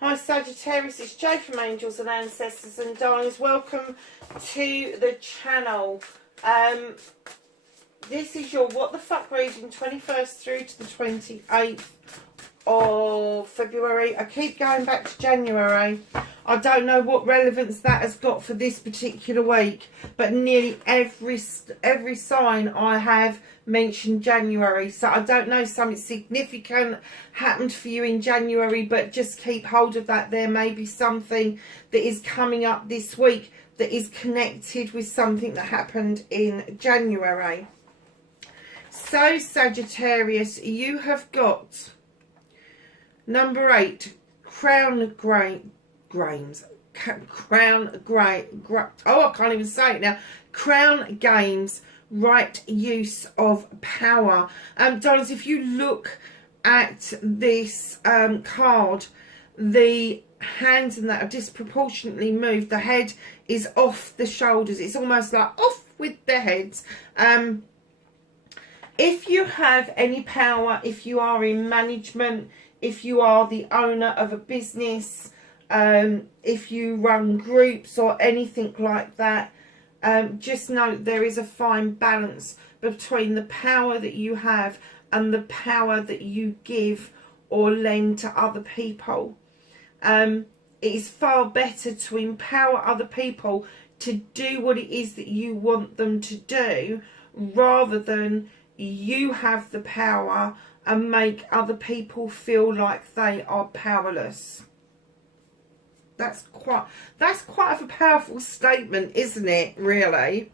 Hi Sagittarius, it's Jo from Angels and Ancestors and Darlings. Welcome to the channel. This is your What the Fuck reading, 21st through to the 28th of February. I keep going back to January. I don't know what relevance that has got for this particular week, but nearly every sign I have mentioned January. So I don't know, something significant happened for you in January, but just keep hold of that. There may be something that is coming up this week that is connected with something that happened in January. So Sagittarius, you have got number 8, Crown Games. Crown Games, right use of power. Darlings, if you look at this card, the hands and that are disproportionately moved. The head is off the shoulders. It's almost like off with the heads. If you have any power, if you are in management, if you are the owner of a business, if you run groups or anything like that, just know there is a fine balance between the power that you have and the power that you give or lend to other people. It is far better to empower other people to do what it is that you want them to do, rather than you have the power and make other people feel like they are powerless. That's quite a powerful statement, isn't it, really?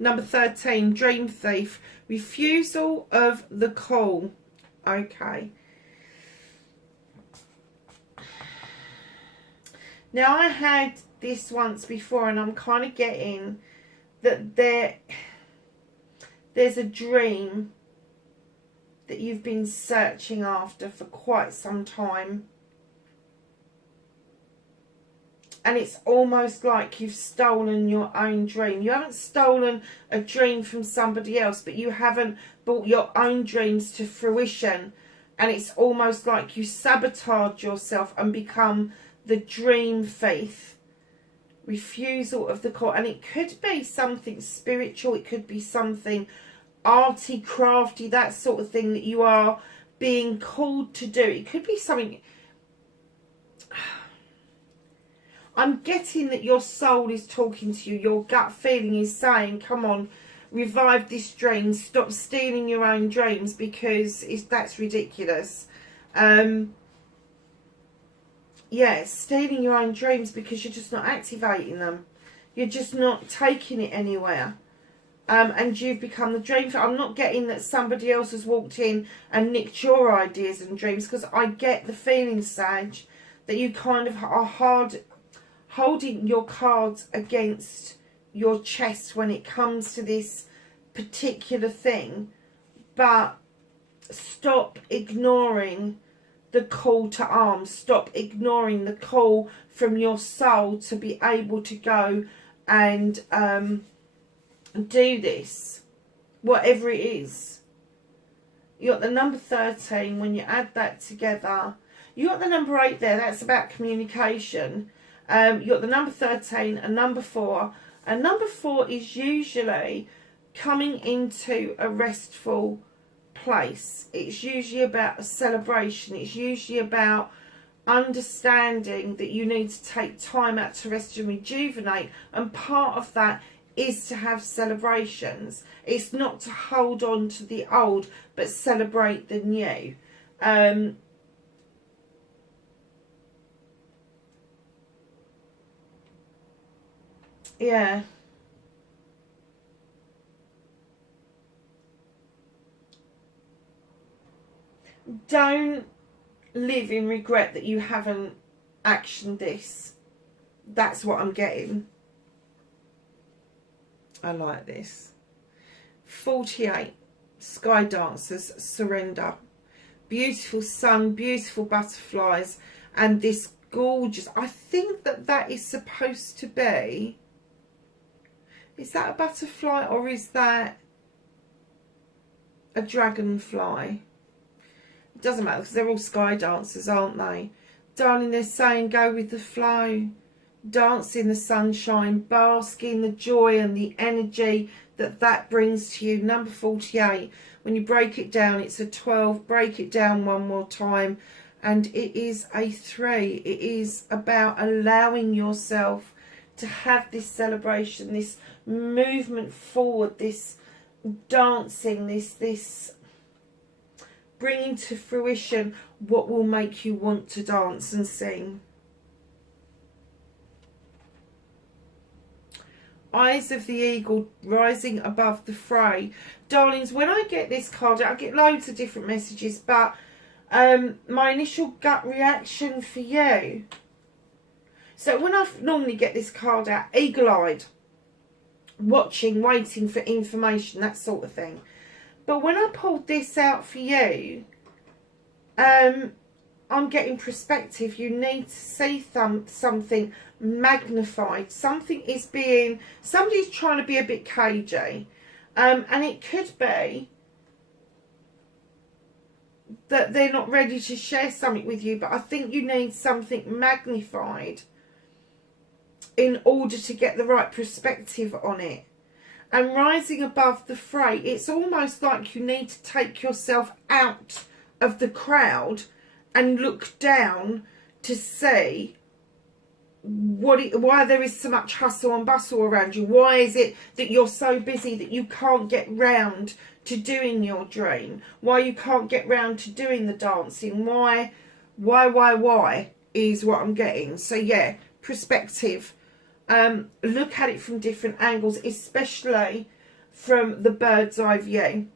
Number 13, Dream Thief. Refusal of the call. Okay. Now, I had this once before, and I'm kind of getting that there's a dream that you've been searching after for quite some time. And it's almost like you've stolen your own dream. You haven't stolen a dream from somebody else, but you haven't brought your own dreams to fruition. And it's almost like you sabotage yourself and become the dream thief. Refusal of the call. And it could be something spiritual. It could be something arty, crafty, that sort of thing that you are being called to do. It could be something... I'm getting that your soul is talking to you. Your gut feeling is saying, come on, revive this dream. Stop stealing your own dreams, because that's ridiculous. Yeah, stealing your own dreams because you're just not activating them. You're just not taking it anywhere. And you've become the dream. I'm not getting that somebody else has walked in and nicked your ideas and dreams, because I get the feeling, Sag, that you kind of are holding your cards against your chest when it comes to this particular thing. But stop ignoring the call to arms. Stop ignoring the call from your soul to be able to go and do this, whatever it is. You got the number 13. When you add that together, you got the number 8 there. That's about communication. You got the number 13 and number 4. And number 4 is usually coming into a restful place. It's usually about a celebration. It's usually about understanding that you need to take time out to rest and rejuvenate. And part of that is to have celebrations. It's not to hold on to the old, but celebrate the new. Yeah. Don't live in regret that you haven't actioned this. That's what I'm getting. I like this. 48. Sky Dancers, Surrender. Beautiful sun, beautiful butterflies, and this gorgeous... I think that is supposed to be... Is that a butterfly or is that a dragonfly? It doesn't matter because they're all sky dancers, aren't they? Darling, they're saying go with the flow. Dance in the sunshine. Bask in the joy and the energy that brings to you. Number 48. When you break it down, it's a 12. Break it down one more time. And it is a 3. It is about allowing yourself to have this celebration, this movement forward, this dancing, this bringing to fruition what will make you want to dance and sing. Eyes of the Eagle, rising above the fray. Darlings, when I get this card, I get loads of different messages, but my initial gut reaction for you. So when I normally get this card out, eagle-eyed, watching, waiting for information, that sort of thing. But when I pulled this out for you, I'm getting perspective. You need to see something magnified. Somebody's trying to be a bit cagey. And it could be that they're not ready to share something with you, but I think you need something magnified in order to get the right perspective on it. And rising above the fray, it's almost like you need to take yourself out of the crowd and look down to see why there is so much hustle and bustle around you. Why is it that you're so busy that you can't get round to doing your dream? Why you can't get round to doing the dancing? Why is what I'm getting. So yeah, perspective. Look at it from different angles, especially from the bird's eye view.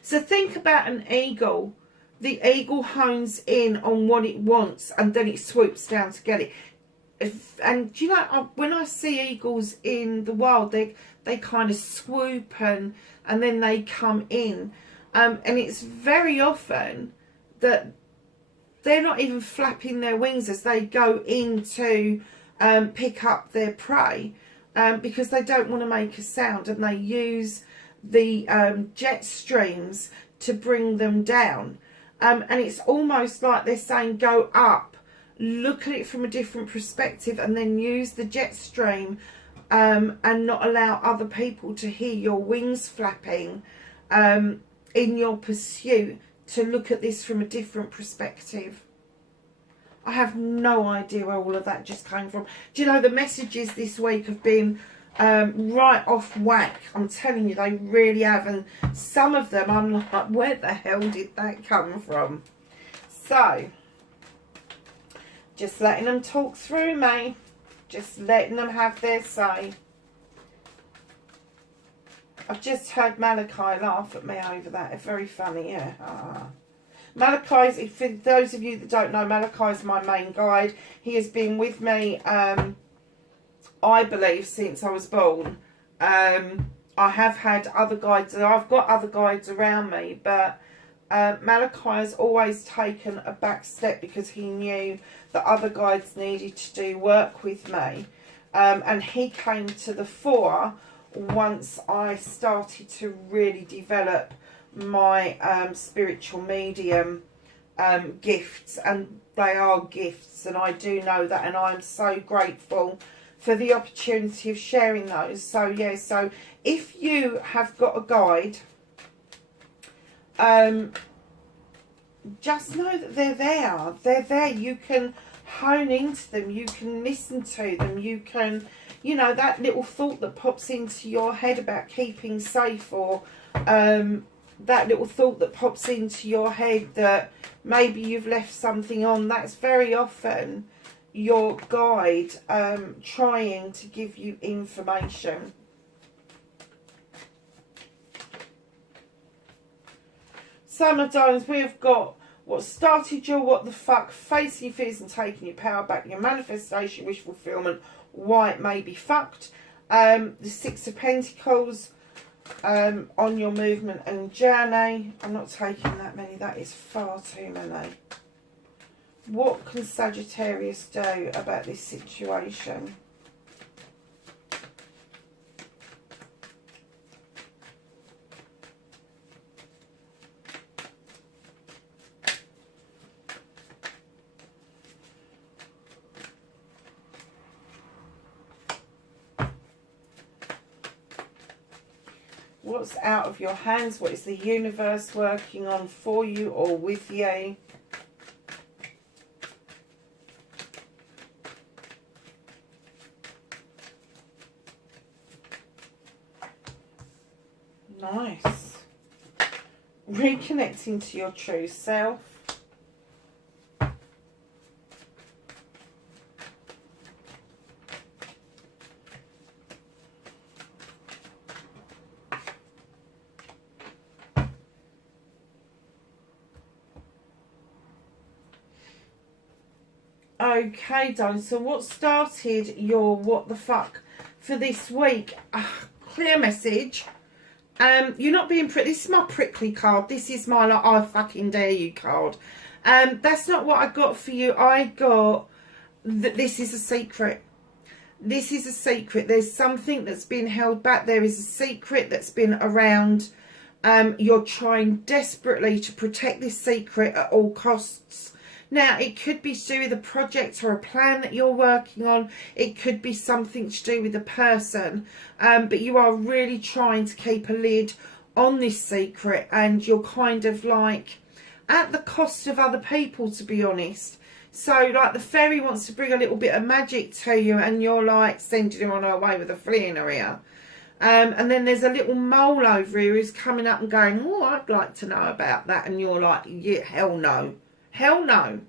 So think about an eagle. The eagle hones in on what it wants and then it swoops down to get it. And you know, when I see eagles in the wild, they kind of swoop and then they come in. And it's very often that they're not even flapping their wings as they go into pick up their prey, because they don't want to make a sound, and they use the jet streams to bring them down. And it's almost like they're saying go up, look at it from a different perspective, and then use the jet stream and not allow other people to hear your wings flapping in your pursuit to look at this from a different perspective. I have no idea where all of that just came from. Do you know, the messages this week have been right off whack. I'm telling you, they really have. And some of them, I'm like, where the hell did that come from? So, just letting them talk through me. Just letting them have their say. I've just heard Malachi laugh at me over that. It's very funny, yeah. Malachi, for those of you that don't know, Malachi is my main guide. He has been with me, I believe, since I was born. I have had other guides, and I've got other guides around me, but Malachi has always taken a back step because he knew that other guides needed to do work with me. And he came to the fore once I started to really develop my spiritual medium gifts, and they are gifts, and I do know that, and I'm so grateful for the opportunity of sharing those. So yeah, so if you have got a guide, just know that they're there. You can hone into them, you can listen to them, you can, you know, that little thought that pops into your head about keeping safe, or that little thought that pops into your head that maybe you've left something on, that's very often your guide trying to give you information. So my darlings, we have got what started your what the fuck, facing your fears and taking your power back, your manifestation, wish fulfillment, why it may be fucked, the Six of Pentacles, on your movement and journey. I'm not taking that many, that is far too many. What can Sagittarius do about this situation? What's out of your hands? What is the universe working on for you or with you? Nice. Reconnecting to your true self. Okay, darling, so what started your what the fuck for this week? Clear message. You're not being prickly. This is my prickly card. This is my like, I fucking dare you card. That's not what I got for you. I got that this is a secret. This is a secret. There's something that's been held back. There is a secret that's been around. You're trying desperately to protect this secret at all costs. Now, it could be to do with a project or a plan that you're working on. It could be something to do with a person. But you are really trying to keep a lid on this secret. And you're kind of like at the cost of other people, to be honest. So, like, the fairy wants to bring a little bit of magic to you. And you're, like, sending her on her way with a flea in her ear. And then there's a little mole over here who's coming up and going, oh, I'd like to know about that. And you're like, yeah, hell no. Hell no,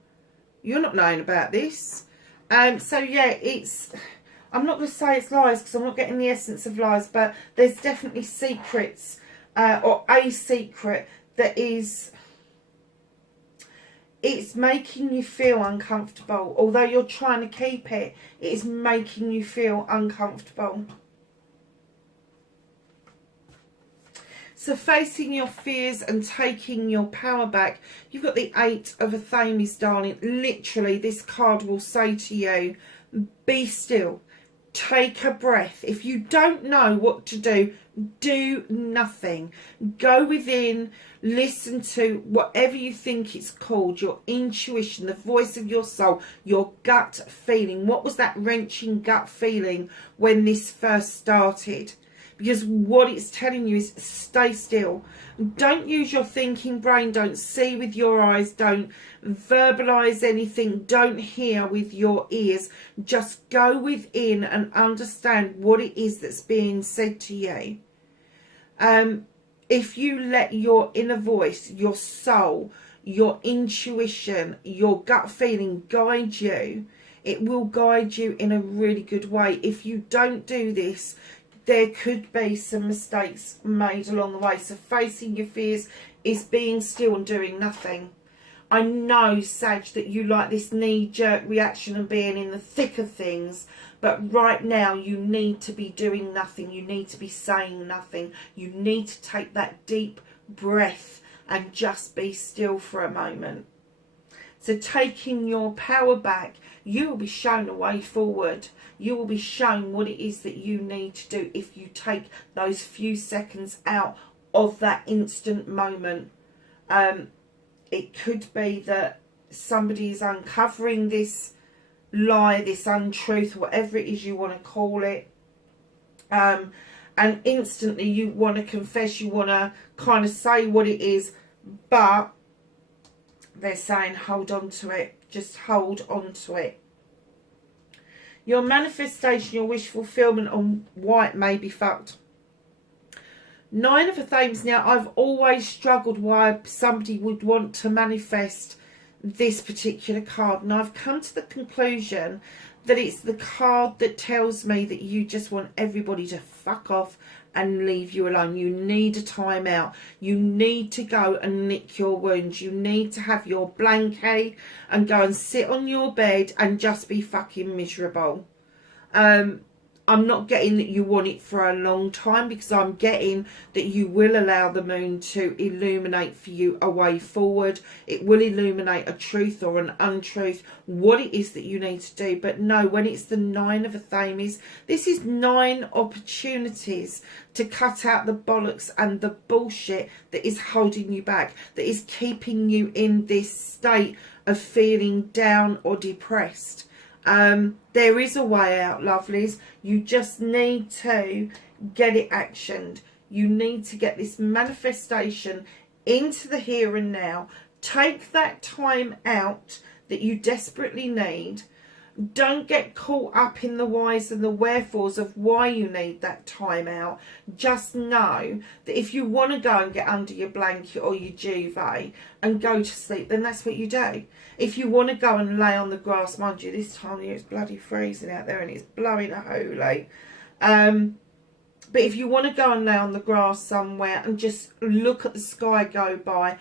you're not knowing about this. So yeah, it's, I'm not going to say it's lies because I'm not getting the essence of lies, but there's definitely secrets or a secret that is, it's making you feel uncomfortable. Although you're trying to keep it, it is making you feel uncomfortable. So facing your fears and taking your power back, you've got the 8 of Athames, darling. Literally, this card will say to you, be still, take a breath. If you don't know what to do nothing. Go within, listen to whatever you think it's called, your intuition, the voice of your soul, your gut feeling. What was that wrenching gut feeling when this first started? Because what it's telling you is stay still. Don't use your thinking brain. Don't see with your eyes. Don't verbalise anything. Don't hear with your ears. Just go within and understand what it is that's being said to you. If you let your inner voice, your soul, your intuition, your gut feeling guide you, it will guide you in a really good way. If you don't do this, there could be some mistakes made along the way. So facing your fears is being still and doing nothing. I know, Sag, that you like this knee-jerk reaction and being in the thick of things. But right now you need to be doing nothing. You need to be saying nothing. You need to take that deep breath and just be still for a moment. So taking your power back, you will be shown a way forward. You will be shown what it is that you need to do if you take those few seconds out of that instant moment. It could be that somebody is uncovering this lie, this untruth, whatever it is you want to call it. And instantly you want to confess, you want to kind of say what it is, but they're saying hold on to it. Just hold on to it. Your manifestation, your wish fulfillment on white may be fucked. 9 of Athames. Now, I've always struggled why somebody would want to manifest this particular card. And I've come to the conclusion that it's the card that tells me that you just want everybody to fuck off and leave you alone. You need a time out. You need to go and lick your wounds. You need to have your blanket and go and sit on your bed and just be fucking miserable. I'm not getting that you want it for a long time, because I'm getting that you will allow the moon to illuminate for you a way forward. It will illuminate a truth or an untruth, what it is that you need to do. But no, when it's the 9 of Athames, this is 9 opportunities to cut out the bollocks and the bullshit that is holding you back, that is keeping you in this state of feeling down or depressed. There is a way out, lovelies. You just need to get it actioned. You need to get this manifestation into the here and now. Take that time out that you desperately need. Don't get caught up in the whys and the wherefores of why you need that time out. Just know that if you want to go and get under your blanket or your duvet and go to sleep, then that's what you do. If you want to go and lay on the grass, mind you, this time of year it's bloody freezing out there and it's blowing a hole. But if you want to go and lay on the grass somewhere and just look at the sky go by,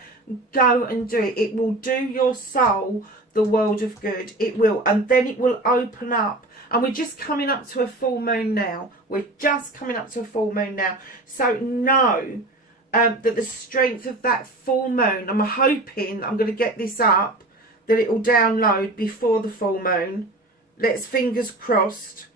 go and do it. It will do your soul the world of good. It will. And then it will open up. And we're just coming up to a full moon now. We're just coming up to a full moon now. So know that the strength of that full moon, I'm hoping I'm going to get this up, that it will download before the full moon. Let's fingers crossed.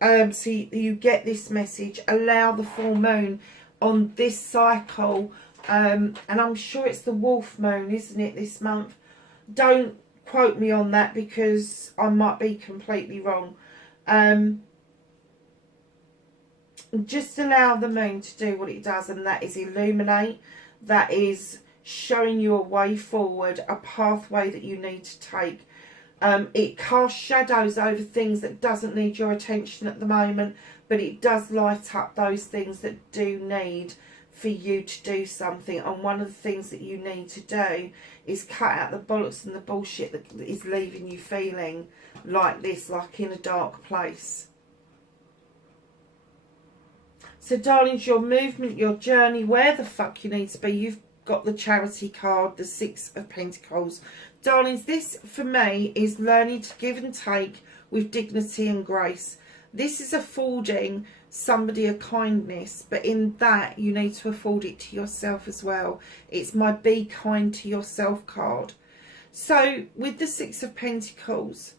So you get this message. Allow the full moon on this cycle. And I'm sure it's the wolf moon, isn't it, this month? Don't quote me on that because I might be completely wrong. Just allow the moon to do what it does, and that is illuminate. That is showing you a way forward, a pathway that you need to take. It casts shadows over things that doesn't need your attention at the moment, but it does light up those things that do need for you to do something. And one of the things that you need to do is cut out the bollocks and the bullshit that is leaving you feeling like this, like in a dark place. So darlings, your movement, your journey, where the fuck you need to be, you've got the charity card, the 6 of Pentacles. Darlings, this for me is learning to give and take with dignity and grace. This is affording somebody a kindness, but in that you need to afford it to yourself as well. It's my be kind to yourself card. So with the 6 of Pentacles,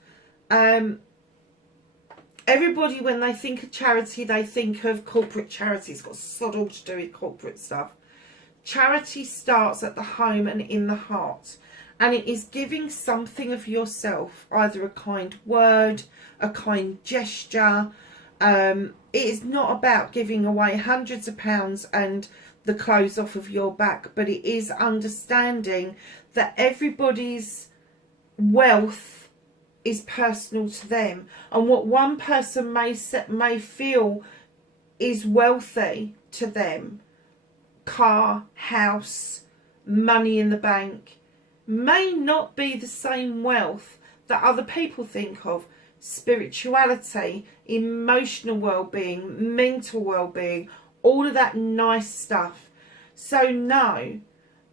everybody, when they think of charity, they think of corporate charity. It's got sod all to do with corporate stuff. Charity starts at the home and in the heart. And it is giving something of yourself, either a kind word, a kind gesture. It is not about giving away hundreds of pounds and the clothes off of your back, but it is understanding that everybody's wealth is personal to them. And what one person may feel is wealthy to them, car, house, money in the bank, may not be the same wealth that other people think of. Spirituality, emotional well-being, mental well-being, all of that nice stuff. So know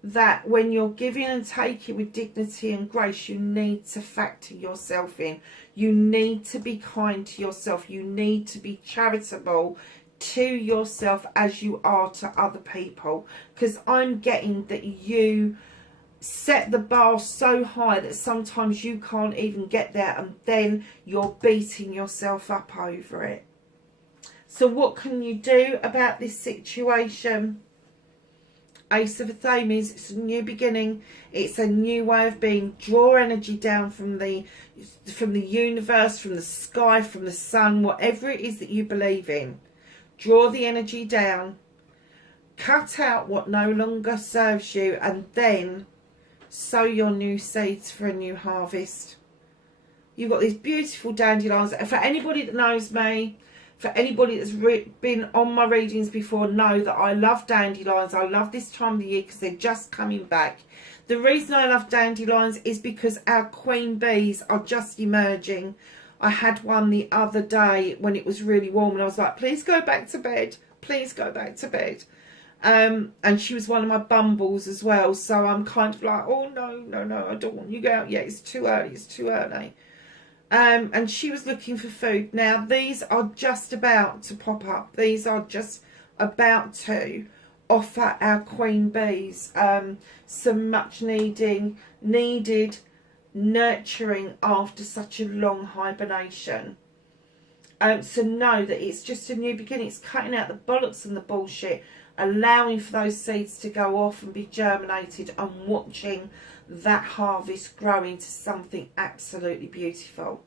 that when you're giving and taking with dignity and grace, you need to factor yourself in. You need to be kind to yourself. You need to be charitable to yourself as you are to other people. Because I'm getting that you set the bar so high that sometimes you can't even get there, and then you're beating yourself up over it. So what can you do about this situation? Ace of Athames, it's a new beginning. It's a new way of being. Draw energy down from the universe, from the sky, from the sun, whatever it is that you believe in. Draw the energy down. Cut out what no longer serves you, and then sow your new seeds for a new harvest. You've got these beautiful dandelions. For anybody that knows me, for anybody that's been on my readings before, know that I love dandelions. I love this time of the year because they're just coming back. The reason I love dandelions is because our queen bees are just emerging. I had one the other day when it was really warm, and I was like, please go back to bed. Please go back to bed. And she was one of my bumbles as well, so I'm kind of like, oh no, I don't want you to go out yet, it's too early. And she was looking for food. Now these are just about to pop up. These are just about to offer our queen bees some much needed nurturing after such a long hibernation. So know that it's just a new beginning. It's cutting out the bollocks and the bullshit, allowing for those seeds to go off and be germinated, and watching that harvest grow into something absolutely beautiful.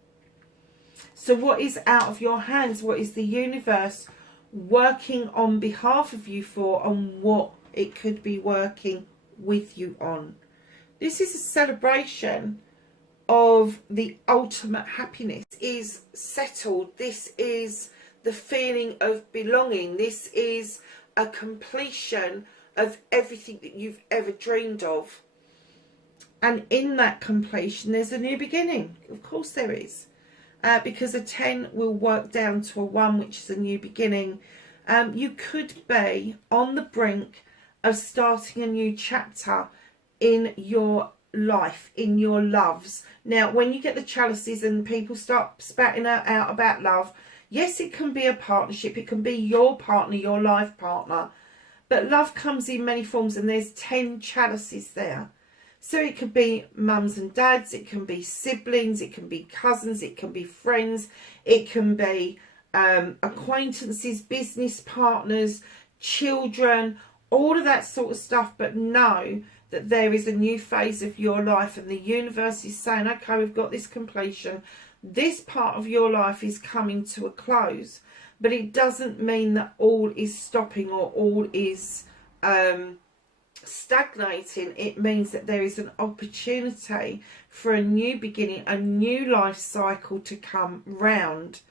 So what is out of your hands? What is the universe working on behalf of you for, and what it could be working with you on. This is a celebration of the ultimate happiness. This is settled. This is the feeling of belonging. This is a completion of everything that you've ever dreamed of. And in that completion, there's a new beginning. Of course there is. Because a 10 will work down to a 1, which is a new beginning. You could be on the brink of starting a new chapter in your life, in your loves. Now, when you get the chalices and people start spouting out about love, yes, it can be a partnership. It can be your partner, your life partner. But love comes in many forms, and there's 10 chalices there. So it could be mums and dads, it can be siblings, it can be cousins, it can be friends, it can be acquaintances, business partners, children, all of that sort of stuff. But know that there is a new phase of your life, and the universe is saying, okay, we've got this completion. This part of your life is coming to a close. But it doesn't mean that all is stopping or all is stagnating. It means that there is an opportunity for a new beginning, a new life cycle to come round.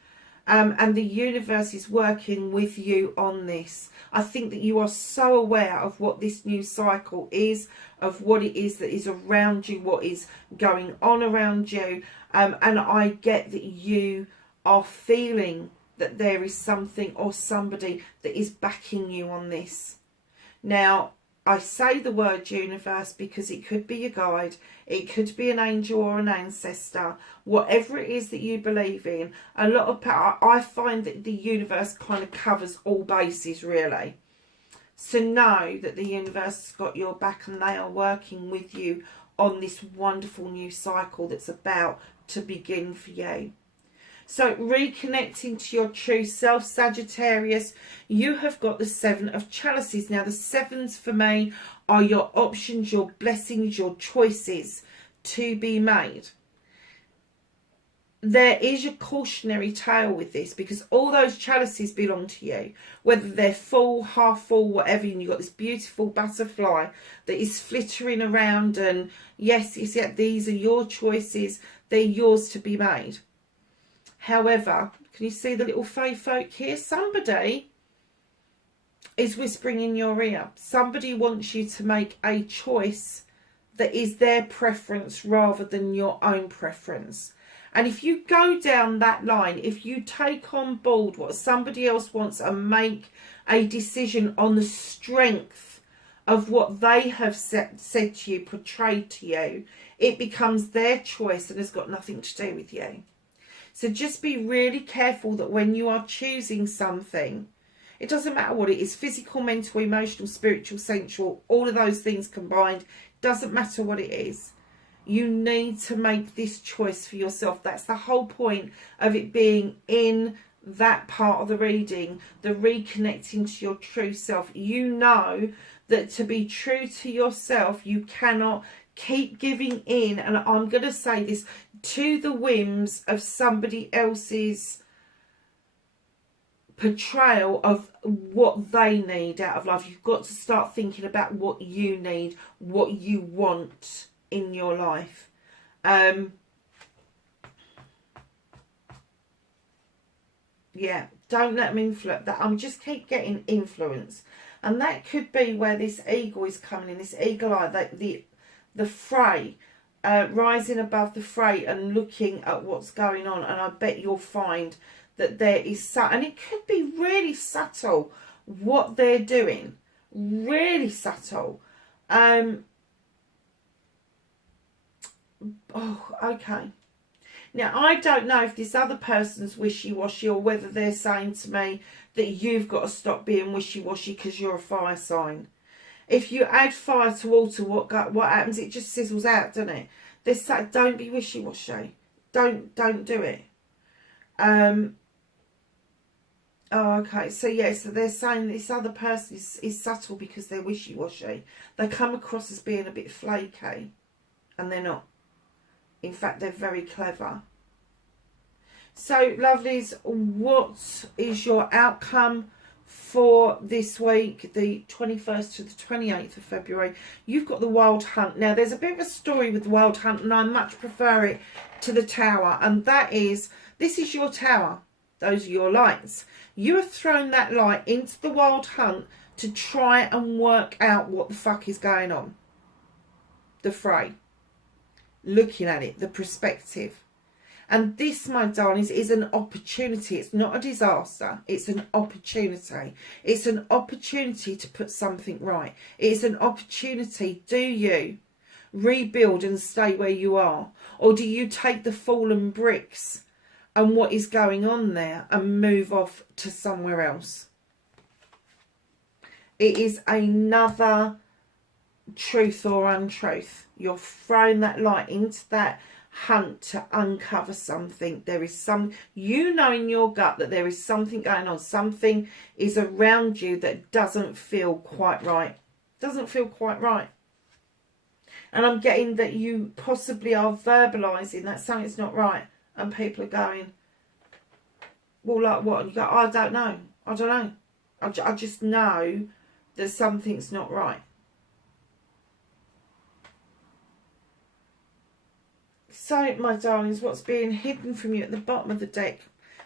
And the universe is working with you on this. I think that you are so aware of what this new cycle is, of what it is that is around you, what is going on around you. And I get that you are feeling that there is something or somebody that is backing you on this. Now, I say the word universe because it could be your guide, it could be an angel or an ancestor, whatever it is that you believe in. A lot of I find that the universe kind of covers all bases, really. So know that the universe has got your back, and they are working with you on this wonderful new cycle that's about to begin for you. So reconnecting to your true self, Sagittarius, you have got the 7 of chalices. Now the 7s for me are your options, your blessings, your choices to be made. There is your cautionary tale with this, because all those chalices belong to you. Whether they're full, half full, whatever, and you've got this beautiful butterfly that is flittering around, and yes, these are your choices. They're yours to be made. However, can you see the little fae folk here? Somebody is whispering in your ear. Somebody wants you to make a choice that is their preference rather than your own preference. And if you go down that line, if you take on board what somebody else wants and make a decision on the strength of what they have said to you, portrayed to you, it becomes their choice and has got nothing to do with you. So just be really careful that when you are choosing something, it doesn't matter what it is, physical, mental, emotional, spiritual, sensual, all of those things combined, doesn't matter what it is. You need to make this choice for yourself. That's the whole point of it being in that part of the reading, the reconnecting to your true self. You know that to be true to yourself, you cannot keep giving in, and I'm going to say this, to the whims of somebody else's portrayal of what they need out of life. You've got to start thinking about what you need, what you want in your life. Yeah, don't let them influence that. I'm just keep getting influence, and that could be where this eagle is coming in, this eagle eye, that the fray, rising above the fray and looking at what's going on. And I bet you'll find that there is and it could be really subtle what they're doing, really subtle. Oh, okay. Now, I don't know if this other person's wishy-washy, or whether they're saying to me that you've got to stop being wishy-washy because you're a fire sign. If you add fire to water, what happens? It just sizzles out, doesn't it? This, don't be wishy-washy. Don't do it. Oh, okay. So yeah, so they're saying this other person is subtle because they're wishy-washy. They come across as being a bit flaky, and they're not. In fact, they're very clever. So, lovelies, what is your outcome for this week, the 21st to the 28th of February, you've got the Wild Hunt. Now, there's a bit of a story with the Wild Hunt, and I much prefer it to the Tower. And that is, this is your Tower. Those are your lights. You have thrown that light into the Wild Hunt to try and work out what the fuck is going on. The fray. Looking at it, the perspective. And this, my darlings, is an opportunity. It's not a disaster. It's an opportunity. It's an opportunity to put something right. It's an opportunity. Do you rebuild and stay where you are? Or do you take the fallen bricks and what is going on there and move off to somewhere else? It is another truth or untruth. You're throwing that light into that hunt to uncover something. There is some, you know in your gut that there is something going on. Something is around you that doesn't feel quite right. Doesn't feel quite right. And I'm getting that you possibly are verbalising that something's not right. And people are going, well, like what? And you go, I don't know. I don't know. I just know that something's not right. So, my darlings, what's being hidden from you at the bottom of the deck?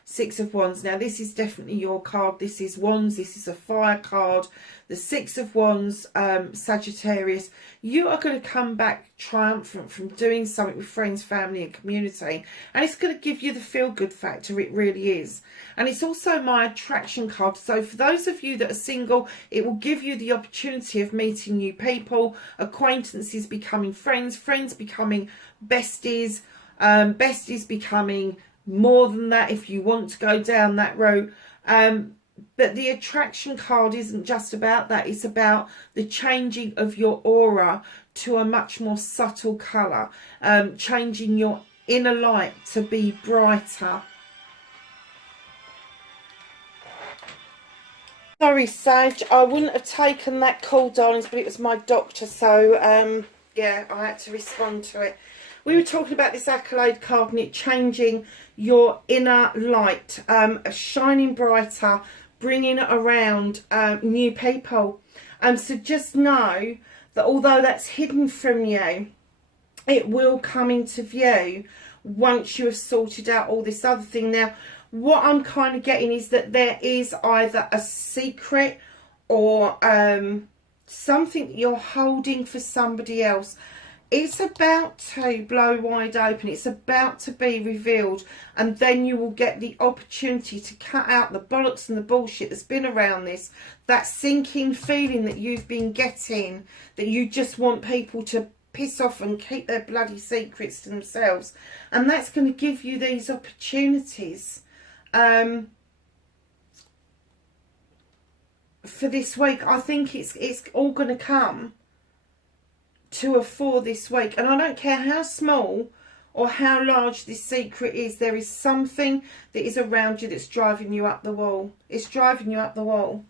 Six of Wands. Now, this is definitely your card. This is Wands. This is a fire card. The Six of Wands, Sagittarius. You are going to come back triumphant from doing something with friends, family and community. And it's going to give you the feel-good factor. It really is. And it's also my attraction card. So for those of you that are single, it will give you the opportunity of meeting new people, acquaintances becoming friends, friends becoming besties, besties becoming more than that if you want to go down that road. But the attraction card isn't just about that. It's about the changing of your aura to a much more subtle colour. Changing your inner light to be brighter. Sorry, Sag, I wouldn't have taken that call, darlings, but it was my doctor. So, yeah, I had to respond to it. We were talking about this accolade card and it changing your inner light, shining brighter, bringing around new people. So just know that although that's hidden from you, it will come into view once you have sorted out all this other thing. Now, what I'm kind of getting is that there is either a secret or something that you're holding for somebody else. It's about to blow wide open. It's about to be revealed. And then you will get the opportunity to cut out the bollocks and the bullshit that's been around this. That sinking feeling that you've been getting. That you just want people to piss off and keep their bloody secrets to themselves. And that's going to give you these opportunities. For this week. I think it's all going to come to a fore this week, and I don't care how small or how large this secret is, there is something that is around you that's driving you up the wall. It's driving you up the wall.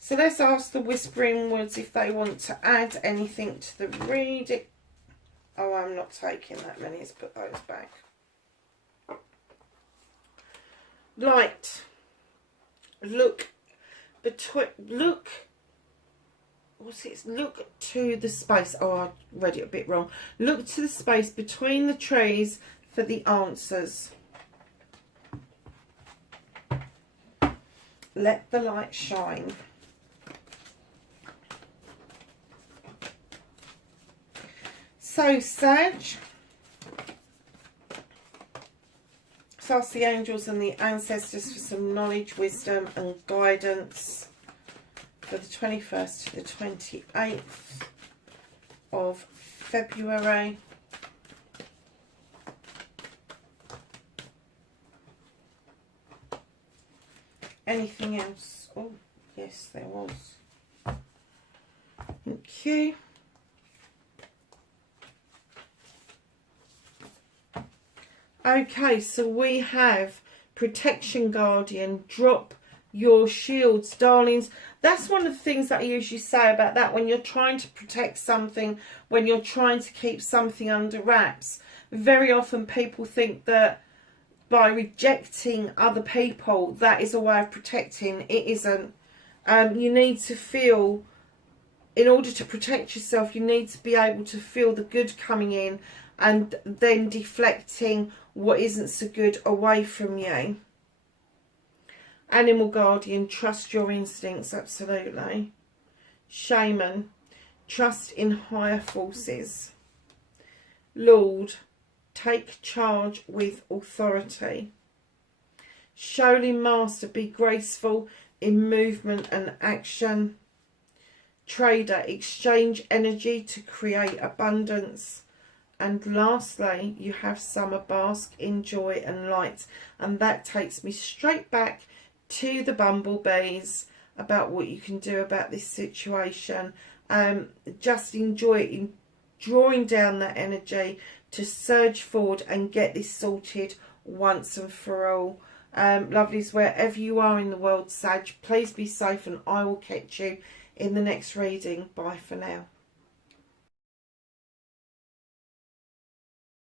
So let's ask the Whispering Woods if they want to add anything to the reading. Oh, I'm not taking that many. Let's put those back. Light. Look to the space. Oh, I read it a bit wrong. Look to the space between the trees for the answers. Let the light shine. So, Sag, so ask the angels and the ancestors for some knowledge, wisdom and guidance for the 21st to the 28th of February. Anything else? Oh, yes, there was. Thank you. Okay, so we have Protection Guardian. Drop your shields, darlings. That's one of the things that I usually say about that when you're trying to protect something, when you're trying to keep something under wraps. Very often people think that by rejecting other people, that is a way of protecting. It isn't. You need to feel, in order to protect yourself, you need to be able to feel the good coming in and then deflecting what isn't so good away from you. Animal guardian, trust your instincts, absolutely. Shaman, trust in higher forces. Lord, take charge with authority. Shaolin master, be graceful in movement and action. Trader, exchange energy to create abundance. And lastly, you have summer, bask in joy and light. And that takes me straight back to the bumblebees, about what you can do about this situation. Just enjoy it, drawing down that energy to surge forward and get this sorted once and for all. Lovelies, wherever you are in the world, Sag, please be safe, and I will catch you in the next reading. Bye for now.